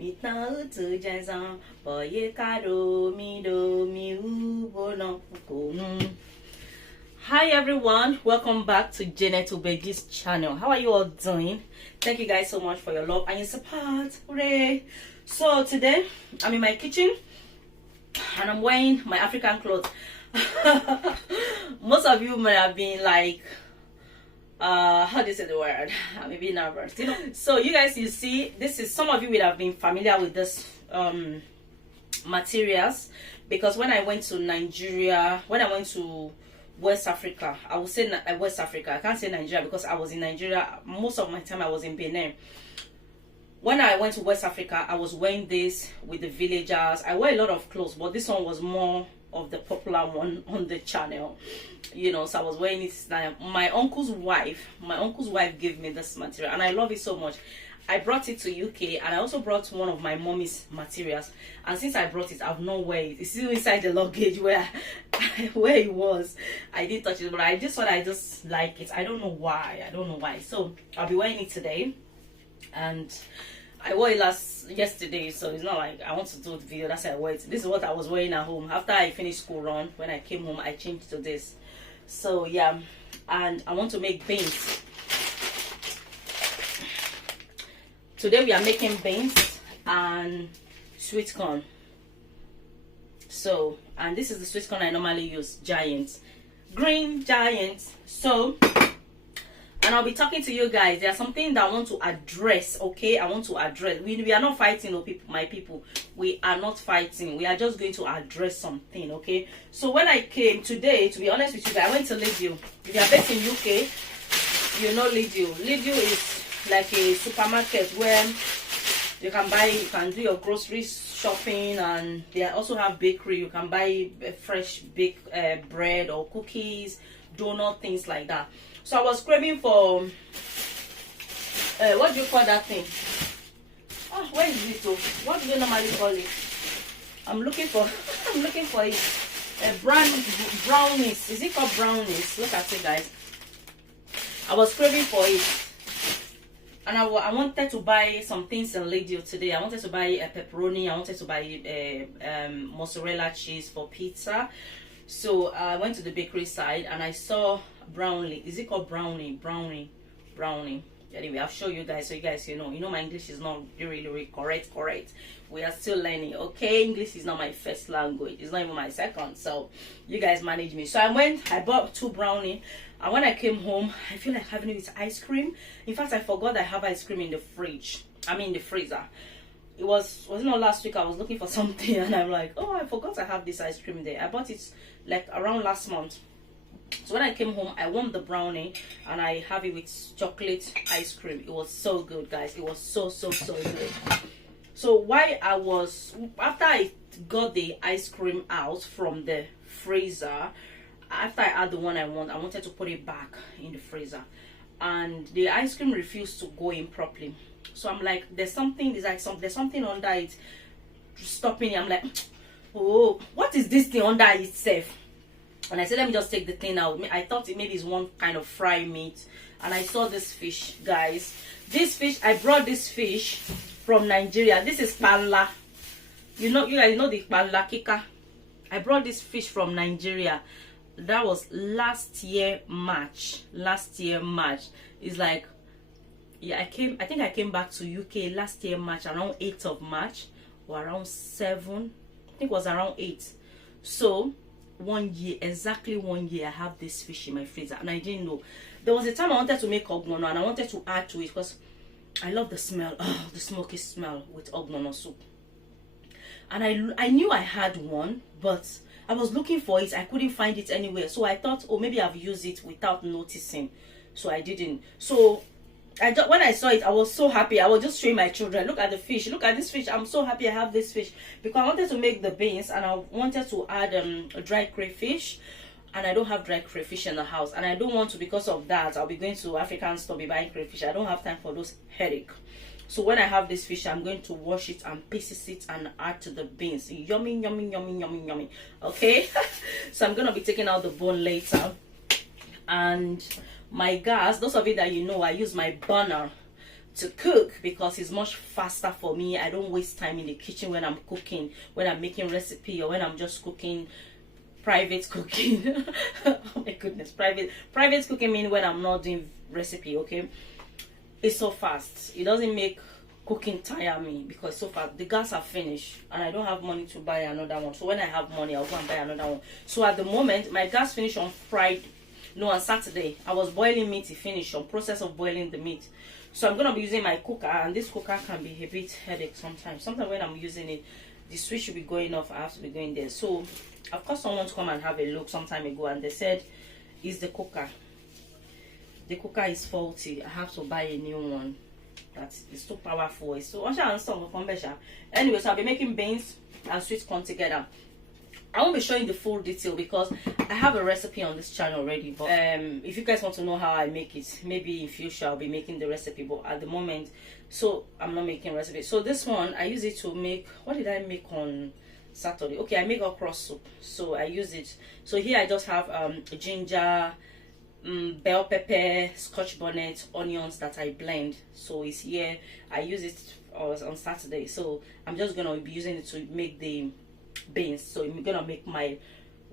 Hi everyone, welcome back to Janet Obeji's channel. How are you all doing? Thank you guys so much for your love and your support. Hooray! So today I'm in my kitchen and I'm wearing my African clothes. Most of you may have been like, how do you say the word? I'm a bit nervous, you know. So you guys, you see, this is, some of you will have been familiar with this materials, because when I went to Nigeria, when I went to West Africa, I would say West Africa, I can't say Nigeria because I was in Nigeria most of my time. I was in Benin. When I went to West Africa, I was wearing this with the villagers. I wear a lot of clothes, but this one was more of the popular one on the channel, you know. So I was wearing it. My uncle's wife gave me this material and I love it so much. I brought it to UK and I also brought one of my mommy's materials, and since I brought it, I've not wear it. It's still inside the luggage where it was. I didn't touch it, but I just thought I just like it. I don't know why. So I'll be wearing it today, and I wore it yesterday, so it's not like I want to do the video. That's why I wear it. This is what I was wearing at home. After I finished school run, when I came home, I changed to this. So yeah, and I want to make beans. Today we are making beans and sweet corn. So, and this is the sweet corn I normally use, Giant, green Giant. So, and I'll be talking to you guys. There's something that I want to address, okay? I want to address. We are not fighting, oh, people, my people. We are not fighting. We are just going to address something, okay? So when I came today, to be honest with you guys, I went to Lidl. If you are based in UK, you know Lidl. Lidl is like a supermarket where you can do your grocery shopping, and they also have bakery. You can buy fresh baked bread or cookies, donut, things like that. So I was craving for what do you call that thing? Oh, where is it? Oh, what do they normally call it? I'm looking for it. Brownies. Is it called brownies? Look at it, guys. I was craving for it. And I wanted to buy some things in Lidl today. I wanted to buy a pepperoni. I wanted to buy mozzarella cheese for pizza. So I went to the bakery side and I saw brownie. Is it called brownie? Brownie. Anyway, I'll show you guys so you guys, you know my English is not really correct. We are still learning, okay? English is not my first language. It's not even my second. So you guys manage me. So I bought 2 brownie. And when I came home, I feel like having it with ice cream. In fact, I forgot I have ice cream in the fridge. I mean, the freezer. It wasn't last week. I was looking for something and I'm like, oh, I forgot I have this ice cream there. I bought it like around last month. So when I came home, I warmed the brownie and I have it with chocolate ice cream. It was so good, guys. It was so good. So after I got the ice cream out from the freezer, after I had the one I wanted to put it back in the freezer, and the ice cream refused to go in properly. So I'm like, there's something under it stopping it. I'm like, oh, what is this thing under itself? And I said, let me just take the thing out. I thought it maybe is one kind of fry meat, and I saw this fish, guys. This fish, I brought this fish from Nigeria. This is pala. You guys know the pala kika. I brought this fish from Nigeria. That was last year March. It's like, yeah, I think I came back to UK last year March, around 8th of March or around 7. I think it was around 8. So 1 year, exactly 1 year, I have this fish in my freezer and I didn't know. There was a time I wanted to make ogbono and I wanted to add to it because I love the smell, the smoky smell with ogbono soup. And I knew I had one, but I was looking for it. I couldn't find it anywhere. So I thought, oh, maybe I've used it without noticing. So I didn't. So when I saw it, I was so happy. I was just showing my children, look at the fish. Look at this fish. I'm so happy I have this fish. Because I wanted to make the beans and I wanted to add a dry crayfish. And I don't have dry crayfish in the house. And I don't want to, because of that, I'll be going to African store, be buying crayfish. I don't have time for those headache. So when I have this fish, I'm going to wash it and pieces it and add to the beans. Yummy. Okay. So I'm going to be taking out the bone later. And my gas, those of you that you know, I use my burner to cook because it's much faster for me. I don't waste time in the kitchen when I'm cooking, when I'm making recipe, or when I'm just cooking private cooking. Oh my goodness, private cooking mean when I'm not doing recipe. Okay, it's so fast. It doesn't make cooking tire me because so far the gas are finished and I don't have money to buy another one. So when I have money, I'll go and buy another one. So at the moment my gas finished on on Saturday. I was boiling meat, it finished, on process of boiling the meat. So I'm gonna be using my cooker, and this cooker can be a bit headache sometimes. Sometimes when I'm using it, the switch should be going off, I have to be going there. So I've got someone to come and have a look some time ago, and they said it's the cooker is faulty. I have to buy a new one that is too powerful. So anyway, so I'll be making beans and sweet corn together. I won't be showing the full detail because I have a recipe on this channel already, but if you guys want to know how I make it, maybe in future I'll be making the recipe, but at the moment, so I'm not making recipe. So this one I use it to make, what did I make on Saturday? Okay, I make okra soup, so I use it. So here I just have ginger, bell pepper, scotch bonnet, onions that I blend. So it's here. I use it on Saturday, so I'm just gonna be using it to make the beans. So I'm gonna make my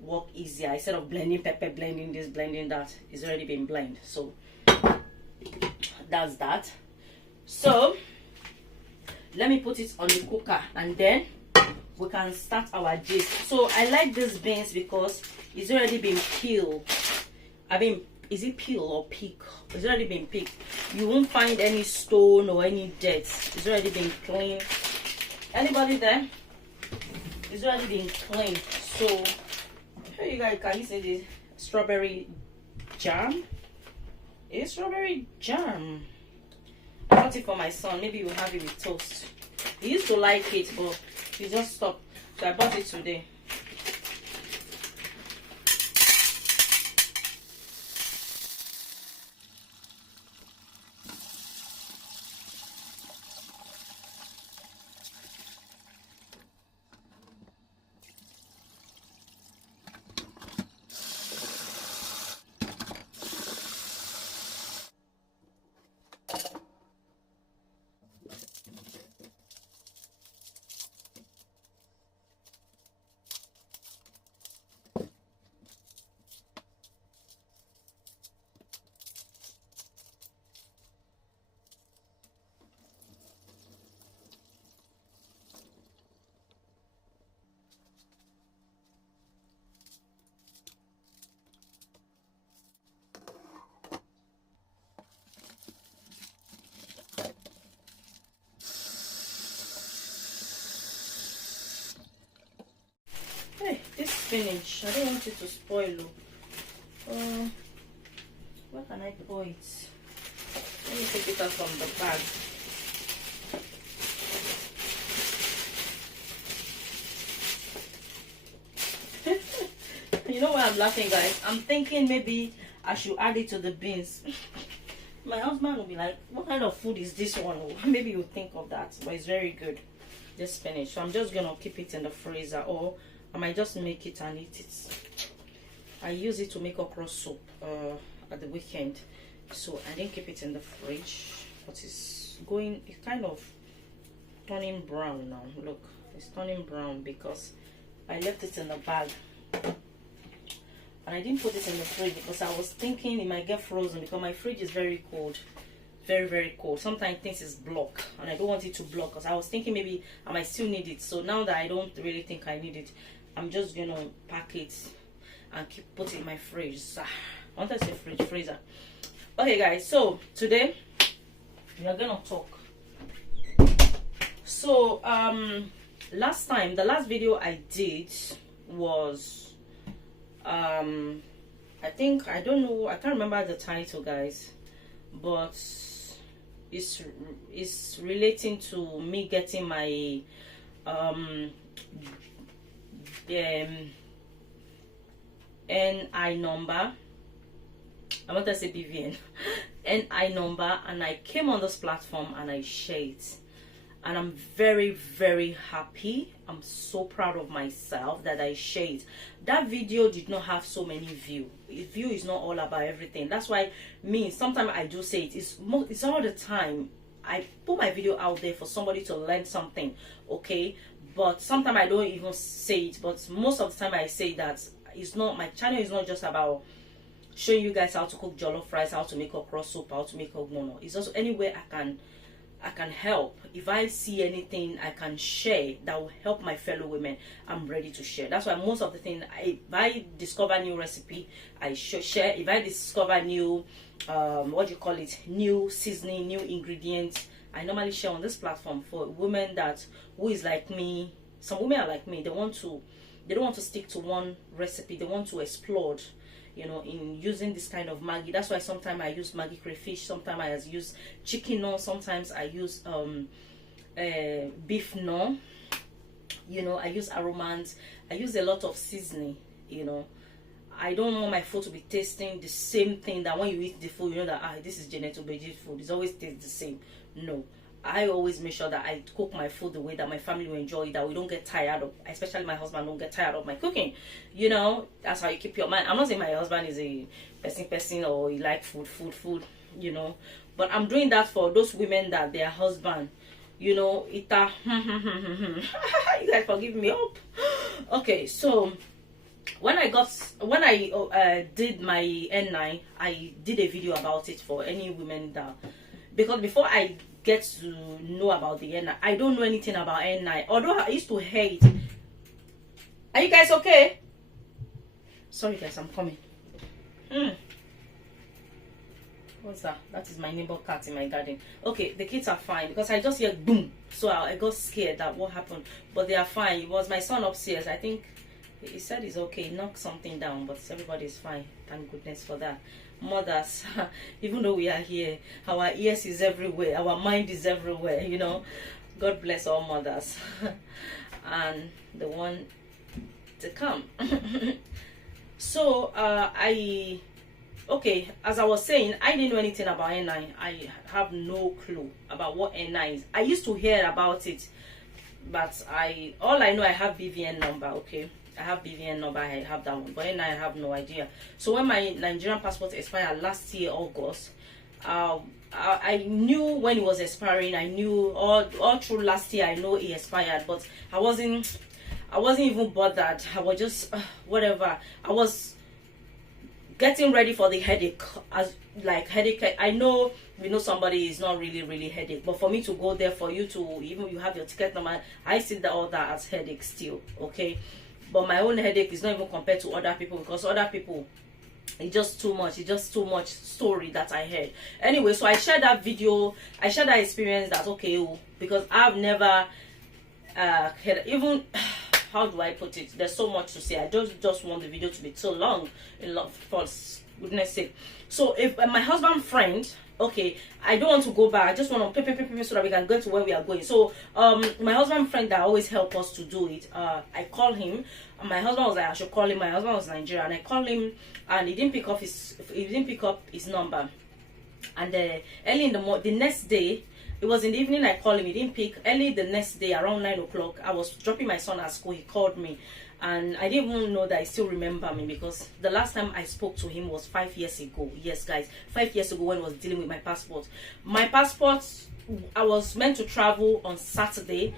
work easier. Instead of blending pepper, blending this, blending that, it's already been blended. So that's that. So let me put it on the cooker and then we can start our gist. So I like these beans because it's already been peeled. I mean, is it peel or pick? It's already been picked. You won't find any stone or any dirt. It's already been cleaned. Anybody there? It's already been cleaned. So here you guys, can you see the strawberry jam? It's strawberry jam. I bought it for my son. Maybe you'll have it with toast. He used to like it, but he just stopped. So I bought it today. Hey, this spinach, I don't want it to spoil. Where can I pour it? Let me take it out from the bag. You know why I'm laughing, guys? I'm thinking maybe I should add it to the beans. My husband will be like, what kind of food is this one? Maybe you'll think of that, but it's very good, this spinach. So I'm just gonna keep it in the freezer, or I might just make it and eat it. I use it to make okra soup at the weekend, so I didn't keep it in the fridge, but it's kind of turning brown now. Look, it's turning brown because I left it in the bag and I didn't put it in the fridge because I was thinking it might get frozen, because my fridge is very cold, very cold. Sometimes things is blocked and I don't want it to block, because I was thinking maybe I might still need it. So now that I don't really think I need it, I'm just gonna pack it and put it in my fridge. I wanted to say fridge, freezer. Okay guys, so today we are gonna talk. So last time, the last video I did was I think, I don't know, I can't remember the title, guys, but it's relating to me getting my NI number. I want to say BVN NI number, and I came on this platform and I shared it, and I'm very happy. I'm so proud of myself that I shared. That video did not have so many views. View is not all about everything. That's why me, sometimes I do say it's all the time. I put my video out there for somebody to learn something, okay? But sometimes I don't even say it, but most of the time I say that it's not, my channel is not just about showing you guys how to cook jollof rice, how to make okra soup, how to make ogbono. It's also anywhere I can help. If I see anything I can share that will help my fellow women, I'm ready to share. That's why most of the thing, if I discover new recipe, I share. If I discover new what do you call it, new seasoning, new ingredients, I normally share on this platform for women that who is like me. Some women are like me, they don't want to stick to one recipe, they want to explore, you know, in using this kind of Maggi. That's why sometimes I use Maggi crayfish, sometimes I use chicken no, sometimes I use beef no, you know, I use aromans, I use a lot of seasoning, you know. I don't want my food to be tasting the same thing that when you eat the food, you know that this is Janet Obeji's food, it's always tastes the same. No, I always make sure that I cook my food the way that my family will enjoy it, that we don't get tired of, especially my husband don't get tired of my cooking. You know, that's how you keep your mind. I'm not saying my husband is a person or he like food, you know, but I'm doing that for those women that their husband, you know, you guys forgive me. Okay, so when I did my N9, I did a video about it for any women that, because before I get to know about the N9, I don't know anything about N9, although I used to hear it. Are you guys okay? Sorry guys, I'm coming. What's that? That is my neighbor cat in my garden. Okay, the kids are fine because I just hear boom, so I got scared that what happened, but they are fine. It was my son upstairs. I think he said he's okay, he knocked something down, but everybody's fine. Thank goodness for that. Mothers, even though we are here, our ears is everywhere, our mind is everywhere, you know. God bless all mothers and the one to come. So okay, as I was saying, I didn't know anything about N9. I have no clue about what N9 is. I used to hear about it, but all I know, I have BVN number. Okay, I have BVN number, I have that one, but N9 I have no idea. So when my Nigerian passport expired last year August, I knew when it was expiring. I knew all through last year I know it expired, but I wasn't even bothered. I was just whatever. I was getting ready for the headache, headache. I know, you know, somebody is not really headache, but for me to go there, for you to, even you have your ticket number, I see that all that as headache still. Okay, but my own headache is not even compared to other people, because other people, it's just too much. It's just too much story that I heard. Anyway, so I shared that video, I shared that experience, that okay, because I've never had even how do I put it, there's so much to say. I just want the video to be too long, for goodness sake. So if my husband friend, okay, I don't want to go back, I just want to pay so that we can get to where we are going. So my husband friend that always help us to do it, I call him. My husband was like, I should call him. My husband was Nigerian, and I called him, and he didn't pick up his number. And early in the next day, it was in the evening, I called him, he didn't pick. Early the next day, around 9 o'clock, I was dropping my son at school, he called me. And I didn't even know that he still remember me, because the last time I spoke to him was 5 years ago. Yes, guys, 5 years ago, when I was dealing with my passport. My passport, I was meant to travel on Saturday.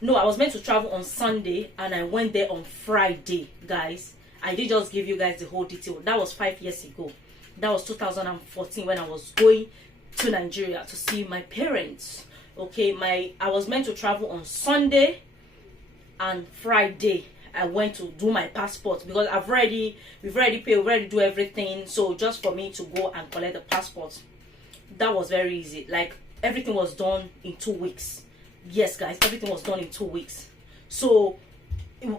No, I was meant to travel on Sunday, and I went there on Friday, guys. I did just give you guys the whole detail. That was 5 years ago. That was 2014, when I was going to Nigeria to see my parents. Okay, I was meant to travel on Sunday, and Friday I went to do my passport, because we've already paid, we've already do everything. So just for me to go and collect the passport, that was very easy. Like, everything was done in 2 weeks. Yes, guys, everything was done in 2 weeks. So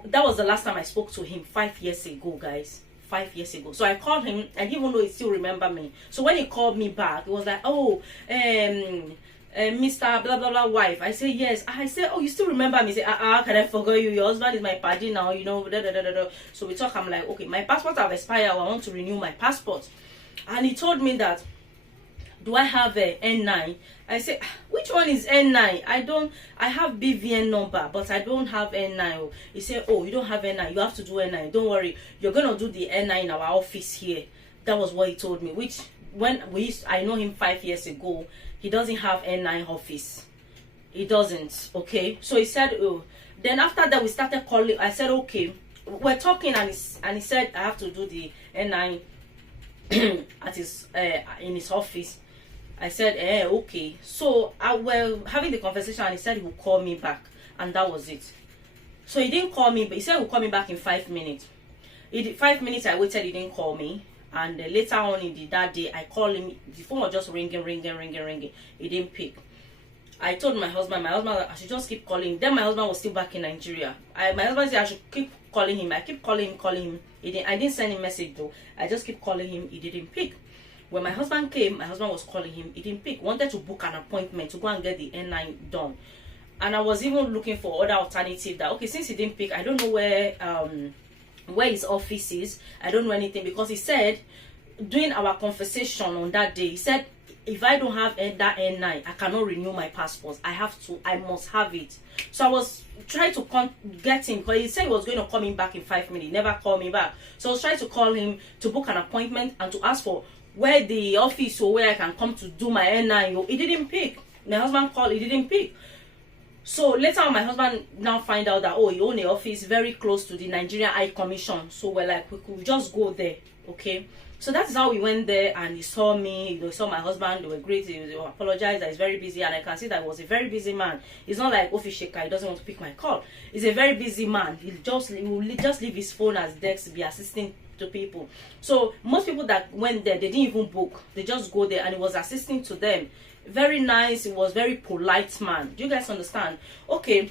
that was the last time I spoke to him, 5 years ago, guys. 5 years ago. So I called him, and even though he still remember me, so when he called me back, it was like, oh, Mr. blah blah blah wife. I say yes. I say, oh, you still remember me? He say, can I forget you? Your husband is my party now, you know. So we talk. I'm like, okay, my passport have expired, I want to renew my passport. And he told me that, do I have a N9? I say, which one is N9? I have BVN number, but I don't have N9. He said, oh, you don't have N9, you have to do N9. Don't worry, you're gonna do the N9 in our office here. That was what he told me, which I know him 5 years ago. He doesn't have N9 office. He doesn't. Okay. So he said, oh. Then after that we started calling. I said, okay. We're talking, and he said I have to do the N9 at his in his office. I said, okay. So we're having the conversation, and he said he would call me back, and that was it. So he didn't call me, but he said he would call me back in 5 minutes. 5 minutes I waited, he didn't call me. And later on in that day, I called him. The phone was just ringing. He didn't pick. I told my husband I should just keep calling. Then my husband was still back in Nigeria. My husband said I should keep calling him. I keep calling him. I didn't send him message though. I just keep calling him. He didn't pick. When my husband came, my husband was calling him. He didn't pick. Wanted to book an appointment to go and get the N9 done. And I was even looking for other alternative that, okay, since he didn't pick, I don't know where his office is. I don't know anything, because he said during our conversation on that day, he said if I don't have that N9, I cannot renew my passport. I must have it. So I was trying to get him, because he said he was going to call me back in 5 minutes. He never called me back. So I was trying to call him to book an appointment and to ask for where the office or where I can come to do my N9. He didn't pick. My husband called, he didn't pick. So later on, my husband now find out that, oh, he owned an office very close to the Nigerian High Commission. So we're like, we could just go there, okay? So that's how we went there, and he saw me, he saw my husband, they were great, they apologized that he's very busy, and I can see that he was a very busy man. He's not like office shaker, he doesn't want to pick my call. He's a very busy man. He will just leave his phone as desk, be assisting to people. So most people that went there, they didn't even book. They just go there, and he was assisting to them. Very nice. He was very polite man. Do you guys understand? Okay.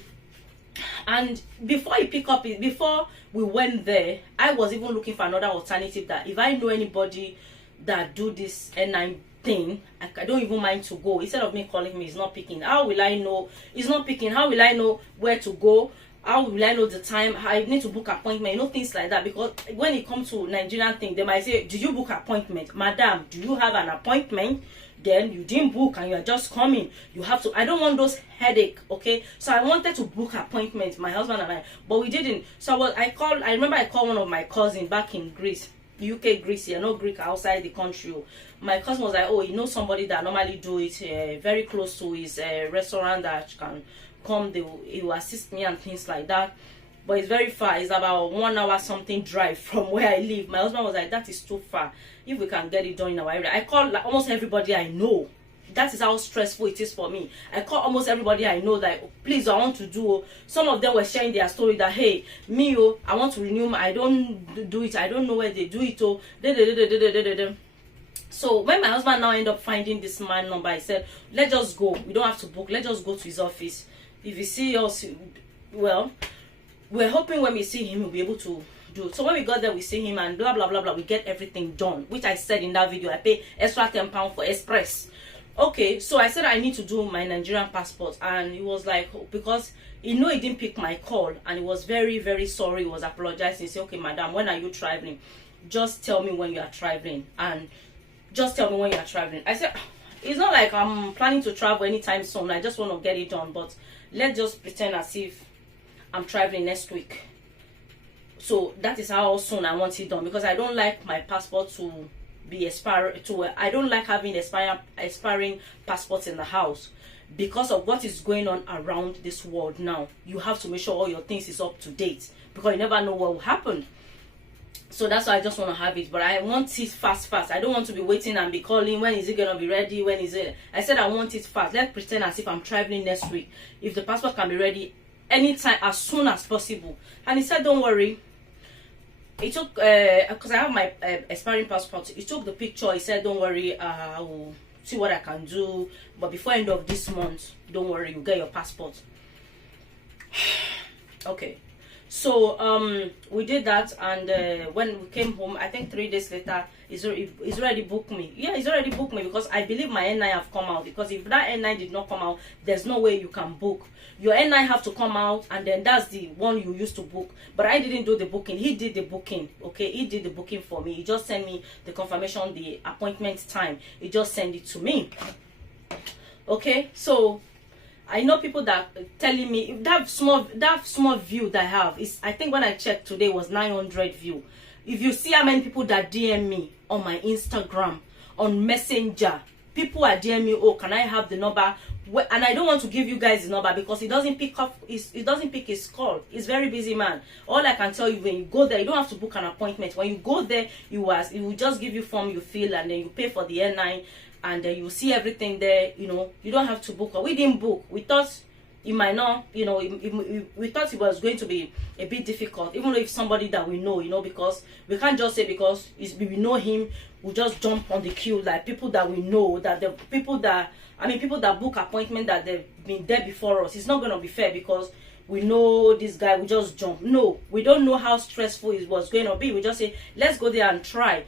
And before we went there, I was even looking for another alternative, that if I know anybody that do this N9 thing, I don't even mind to go. Instead of me calling him, he's not picking. How will I know? He's not picking. How will I know where to go? How will I know the time? I need to book appointment, things like that. Because when it comes to Nigerian thing, they might say, do you book appointment? Madam, do you have an appointment? Then you didn't book and you are just coming. You have to. I don't want those headache, okay? So I wanted to book appointments, my husband and I, but we didn't. So I remember I called one of my cousins back in Greece, UK, Greece, no Greek outside the country. My cousin was like, oh, somebody that normally do it very close to his restaurant that can come. He will assist me and things like that. But it's very far. It's about 1 hour something drive from where I live. My husband was like, that is too far. If we can get it done in our area. I call like almost everybody I know. That is how stressful it is for me. I call almost everybody I know that, please, I want to do. Some of them were sharing their story that, hey, me, I want to renew my, I don't do it. I don't know where they do it. So when my husband now ended up finding this man number, he said, let's just go. We don't have to book. Let's just go to his office. If you see us, well, we're hoping when we see him, we'll be able to do. So when we got there, we see him and blah, blah, blah, blah. We get everything done, which I said in that video. I pay extra £10 for express. Okay, so I said I need to do my Nigerian passport. And he was like, because he didn't pick my call. And he was very, very sorry. He was apologizing. He said, okay, madam, when are you traveling? Just tell me when you are traveling. And just tell me when you are traveling. I said, it's not like I'm planning to travel anytime soon. I just want to get it done. But let's just pretend as if I'm traveling next week. So that is how soon I want it done, because I don't like my passport to be expiring. I don't like having expiring passports in the house, because of what is going on around this world now. You have to make sure all your things is up to date, because you never know what will happen. So that's why I just want to have it, but I want it fast. I don't want to be waiting and be calling, when is it gonna be ready, when is it? I said I want it fast. Let's pretend as if I'm traveling next week. If the passport can be ready anytime, as soon as possible. And he said, don't worry. He took, because I have my expiring passport, he took the picture. He said, don't worry, I will see what I can do, but before end of this month, don't worry, you get your passport. Okay, so we did that, and when we came home, I think 3 days later, he's already booked me. Yeah, he's already booked me, because I believe my N9 have come out. Because if that N9 did not come out, there's no way you can book. Your N9 have to come out, and then that's the one you used to book. But I didn't do the booking. He did the booking. Okay, he did the booking for me. He just sent me the confirmation, the appointment time. He just sent it to me. Okay, so I know people that telling me that small view that I have is, I think when I checked today, was 900 view. If you see how many people that DM me on my Instagram, on Messenger. People are DMing me, oh, can I have the number? And I don't want to give you guys the number because he doesn't pick up. He doesn't pick his call. He's very busy man. All I can tell you, when you go there, you don't have to book an appointment. When you go there, he will just give you form you fill, and then you pay for the N9, and then you see everything there. You know, you don't have to book. We didn't book. We thought it might not, you know, we thought it was going to be a bit difficult, even though if somebody that we know, you know, because we can't just say because we know him, we just jump on the queue. Like people that we know, that the people that, I mean, people that book appointment that they've been there before us, it's not going to be fair because we know this guy, we just jump. No, we don't know how stressful it was going to be. We just say, let's go there and try.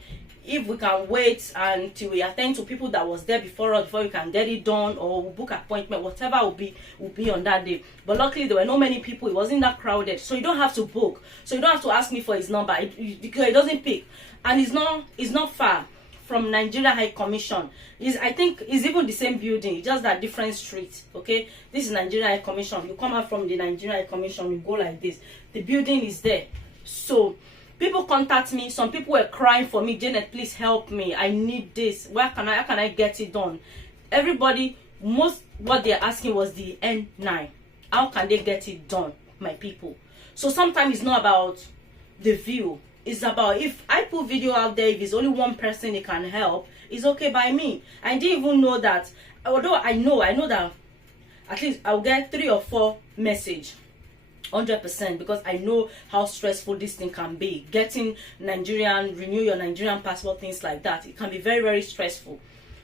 If we can wait until we attend to people that was there before us, before we can get it done, or we'll book appointment, whatever will be on that day. But luckily there were not many people. It wasn't that crowded, so you don't have to book. So you don't have to ask me for his number because it doesn't pick, and it's not far from Nigeria High Commission. I think it's even the same building, just that different street. Okay, this is Nigeria High Commission. You come out from the Nigeria High Commission, you go like this. The building is there. So people contact me. Some people were crying for me. Janet, please help me. I need this. How can I get it done? Everybody, most what they're asking was the N9. How can they get it done, my people? So sometimes it's not about the view. It's about if I put video out there, if it's only one person it can help, it's okay by me. I didn't even know that. Although I know that at least I'll get 3 or 4 message. 100%, because I know how stressful this thing can be. Getting renew your Nigerian passport, things like that, it can be very, very stressful.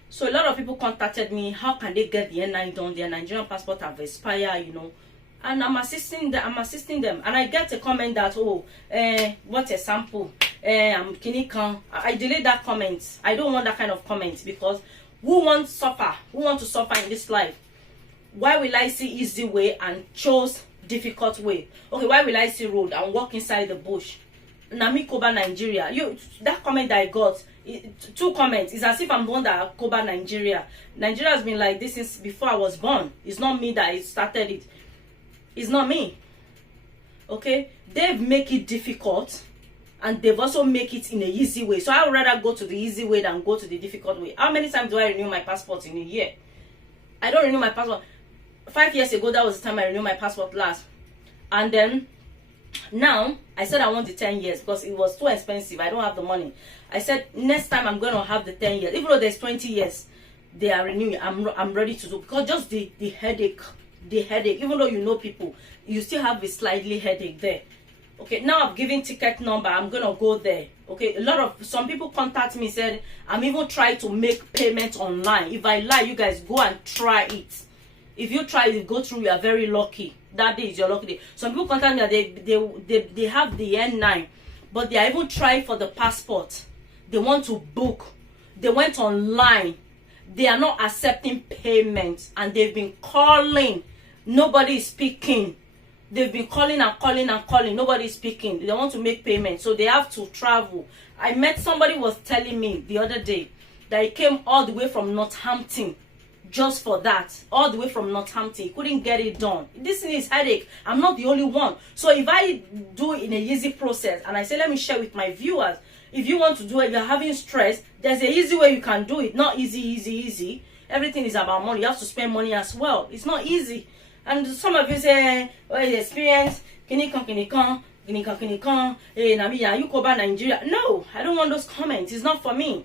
So a lot of people contacted me. How can they get the N9 done? Their Nigerian passport have expired, you know. And I'm assisting them. And I get a comment that, oh, what a sample. I'm kinikan. I delete that comment. I don't want that kind of comment, because who wants to suffer? Who wants to suffer in this life? Why will I see easy way and chose difficult way? Okay, why will I see road and walk inside the bush? Nami Koba Nigeria. That comment that I got, 2 comments. It's as if I'm the one that Koba Nigeria. Nigeria has been like this since before I was born. It's not me that started it. It's not me. Okay, they've make it difficult, and they've also make it in a easy way. So I would rather go to the easy way than go to the difficult way. How many times do I renew my passport in a year? I don't renew my passport. 5 years ago, that was the time I renewed my passport last. And then now I said I want the 10 years because it was too expensive. I don't have the money. I said next time I'm going to have the 10 years. Even though there's 20 years they are renewing, I'm ready to do, because just the headache, even though you know people, you still have a slightly headache there. Okay, now I've given ticket number. I'm going to go there. Okay, some people contact me, said I'm even trying to make payment online. If I lie, you guys go and try it. If you try it, go through, you are very lucky. That day is your lucky day. Some people contact me that they have the N9, but they are even trying for the passport. They want to book. They went online. They are not accepting payments, and they've been calling. Nobody is speaking. They've been calling and calling and calling. Nobody is speaking. They want to make payments, so they have to travel. I met somebody was telling me the other day that he came all the way from Northampton just for that, all the way from Northampton. He couldn't get it done. This is headache. I'm not the only one. So if I do it in a easy process, and I say, let me share with my viewers, if you want to do it, you're having stress, there's an easy way you can do it. Not easy. Everything is about money. You have to spend money as well. It's not easy. And some of you say, well, experience, kinikan, you cover Nigeria. No, I don't want those comments. It's not for me.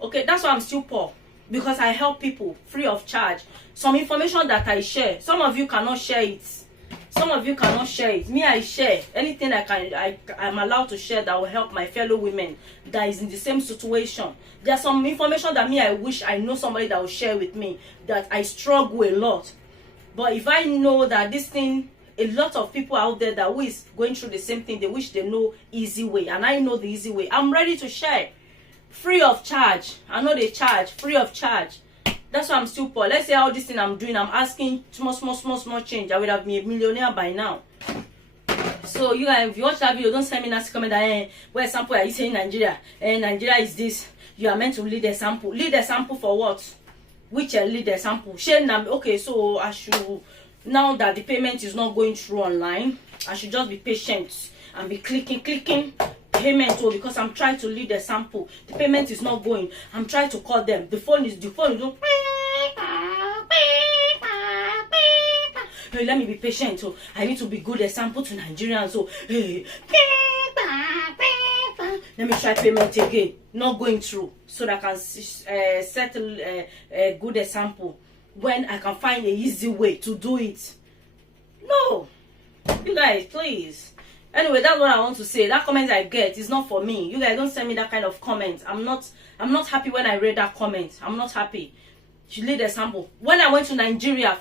Okay, that's why I'm still poor. Because I help people free of charge. Some information that I share, some of you cannot share it. Some of you cannot share it. Me, I share anything I'm allowed to share that will help my fellow women that is in the same situation. There's some information that I wish I know somebody that will share with me, that I struggle a lot. But if I know that this thing, a lot of people out there that who is going through the same thing, they wish they know easy way, and I know the easy way, I'm ready to share. Free of charge. I know they charge. Free of charge. That's why I'm still poor. Let's say all this thing I'm doing, I'm asking small change. I would have been a millionaire by now. So you guys, if you watch that video, don't send me nasty comment that what example are you saying Nigeria? Nigeria is this. You are meant to lead a sample. Lead a sample for what? Which lead a sample? Okay, so I should, now that the payment is not going through online, I should just be patient and be clicking, payment, oh, because I'm trying to lead a sample. The payment is not going. I'm trying to call them. The phone is doing. Hey, let me be patient. So I need to be good example to Nigerians. So hey, let me try payment again. Not going through, so that I can settle a good example when I can find a easy way to do it. No, you guys, please. Anyway, that's what I want to say. That comment I get is not for me. You guys don't send me that kind of comment. I'm not happy when I read that comment. I'm not happy. You lead example. When I went to Nigeria,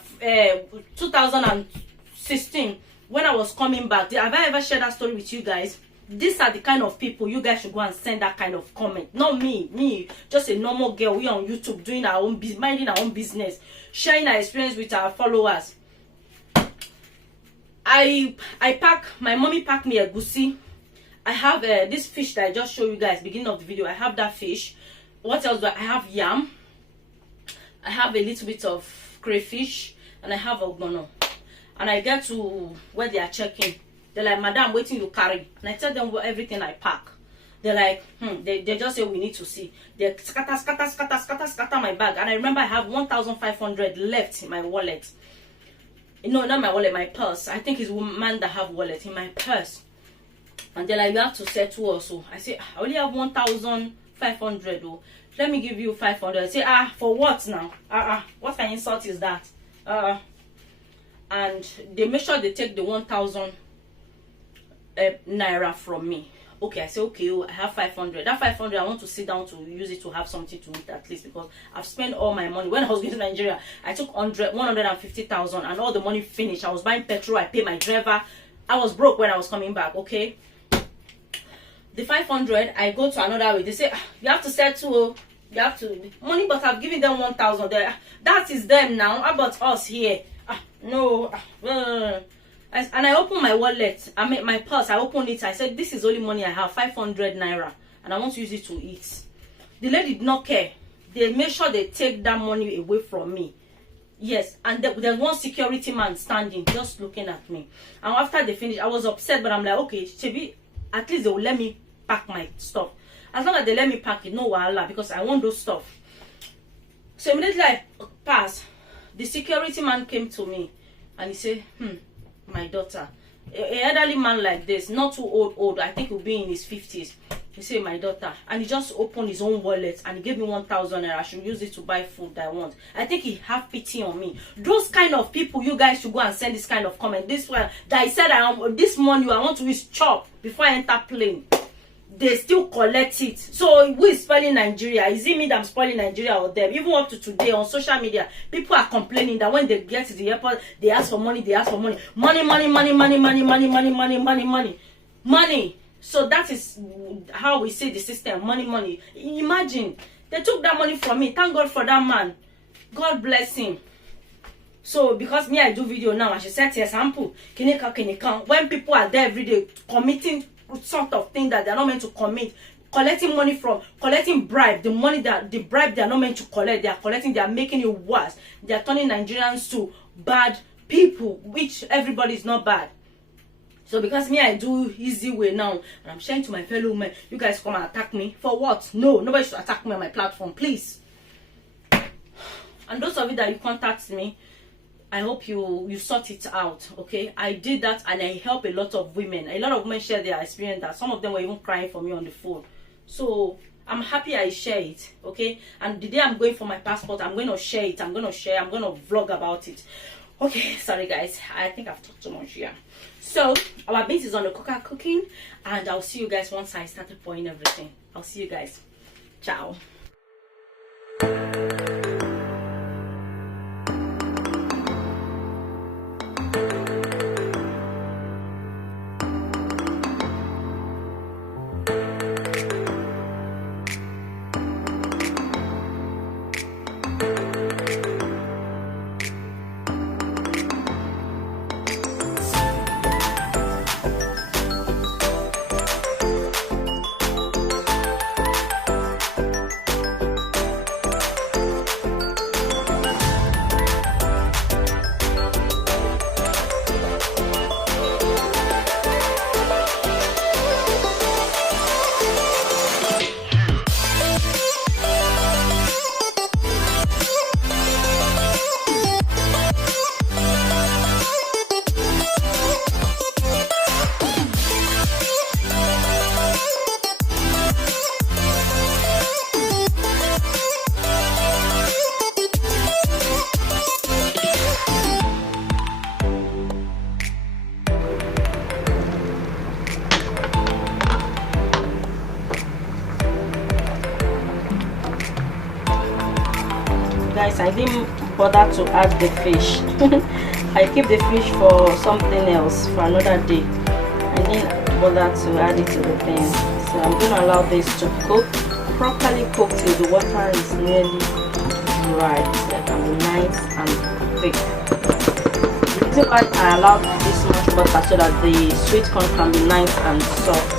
2016, when I was coming back, have I ever shared that story with you guys? These are the kind of people you guys should go and send that kind of comment. Not me, just a normal girl. We on YouTube doing our own business, minding our own business, sharing our experience with our followers. My mommy packed me a goosey. I have this fish that I just showed you guys beginning of the video. I have that fish. What else do I have? Yam. I have a little bit of crayfish, and I have ogbono. And I get to where they are checking. They're like, "Madam, waiting to carry." And I tell them everything I pack. They're like, they just say, "We need to see." They scatter my bag. And I remember I have 1,500 left in my wallet. No, not my wallet, my purse. I think it's woman that have wallet in my purse. And they're like, "You have to settle also." I say, "I only have 1,500. Oh, let me give you 500. I say, "For what now? What kind of insult is that?" And they make sure they take the 1,000 naira from me. Okay, I say, okay, I have 500. That 500, I want to sit down to use it to have something to eat at least, because I've spent all my money. When I was going to Nigeria, I took 150,000, and all the money finished. I was buying petrol, I paid my driver. I was broke when I was coming back, okay? The 500, I go to another way. They say, "You have to settle, you have to money," but I've given them 1,000. That is them now. How about us here? No. And I opened my wallet. I made my purse. I opened it. I said, "This is only money I have, 500 naira, and I want to use it to eat." The lady did not care. They made sure they take that money away from me. Yes, and there's one security man standing, just looking at me. And after they finished, I was upset, but I'm like, okay, Chebi, at least they will let me pack my stuff. As long as they let me pack it, no wahala, because I want those stuff. So immediately I passed, the security man came to me, and he said, "My daughter," a elderly man like this, not too old, I think he'll be in his 50s. He said, "My daughter," and he just opened his own wallet and he gave me 1,000 naira. I should use it to buy food that I want. I think he have pity on me. Those kind of people, you guys should go and send this kind of comment. This one that I said, this money I want to use chop before I enter plane. They still collect it. So who is spoiling Nigeria? Is it me that I'm spoiling Nigeria or them? Even up to today on social media, people are complaining that when they get to the airport, they ask for money, money. So that is how we see the system, money. Imagine, they took that money from me. Thank God for that man. God bless him. So because me, I do video now, I should set a sample. When people are there every day committing sort of thing that they're not meant to commit, collecting bribe, the bribe they're not meant to collect, they are making it worse. They are turning Nigerians to bad people, which everybody is not bad. So because me, I do easy way now, and I'm sharing to my fellow men, you guys come and attack me for what? No, nobody should attack me on my platform, please. And those of you that you contact me, I hope you sort it out, okay? I did that, and I help a lot of women. A lot of women share their experience, that some of them were even crying for me on the phone. So I'm happy I share it, okay? And the day I'm going for my passport, I'm going to share it. I'm going to vlog about it. Okay, sorry guys, I think I've talked too much here. So our beans is on the cooker cooking, and I'll see you guys once I started pouring everything. I'll see you guys. Ciao. guys, I didn't bother to add the fish. I keep the fish for something else, for another day. I didn't bother to add it to the pan. So I'm going to allow this to cook, properly cook till the water is nearly dry, so it can be nice and thick. The reason why I allowed this much water so that the sweet corn can be nice and soft.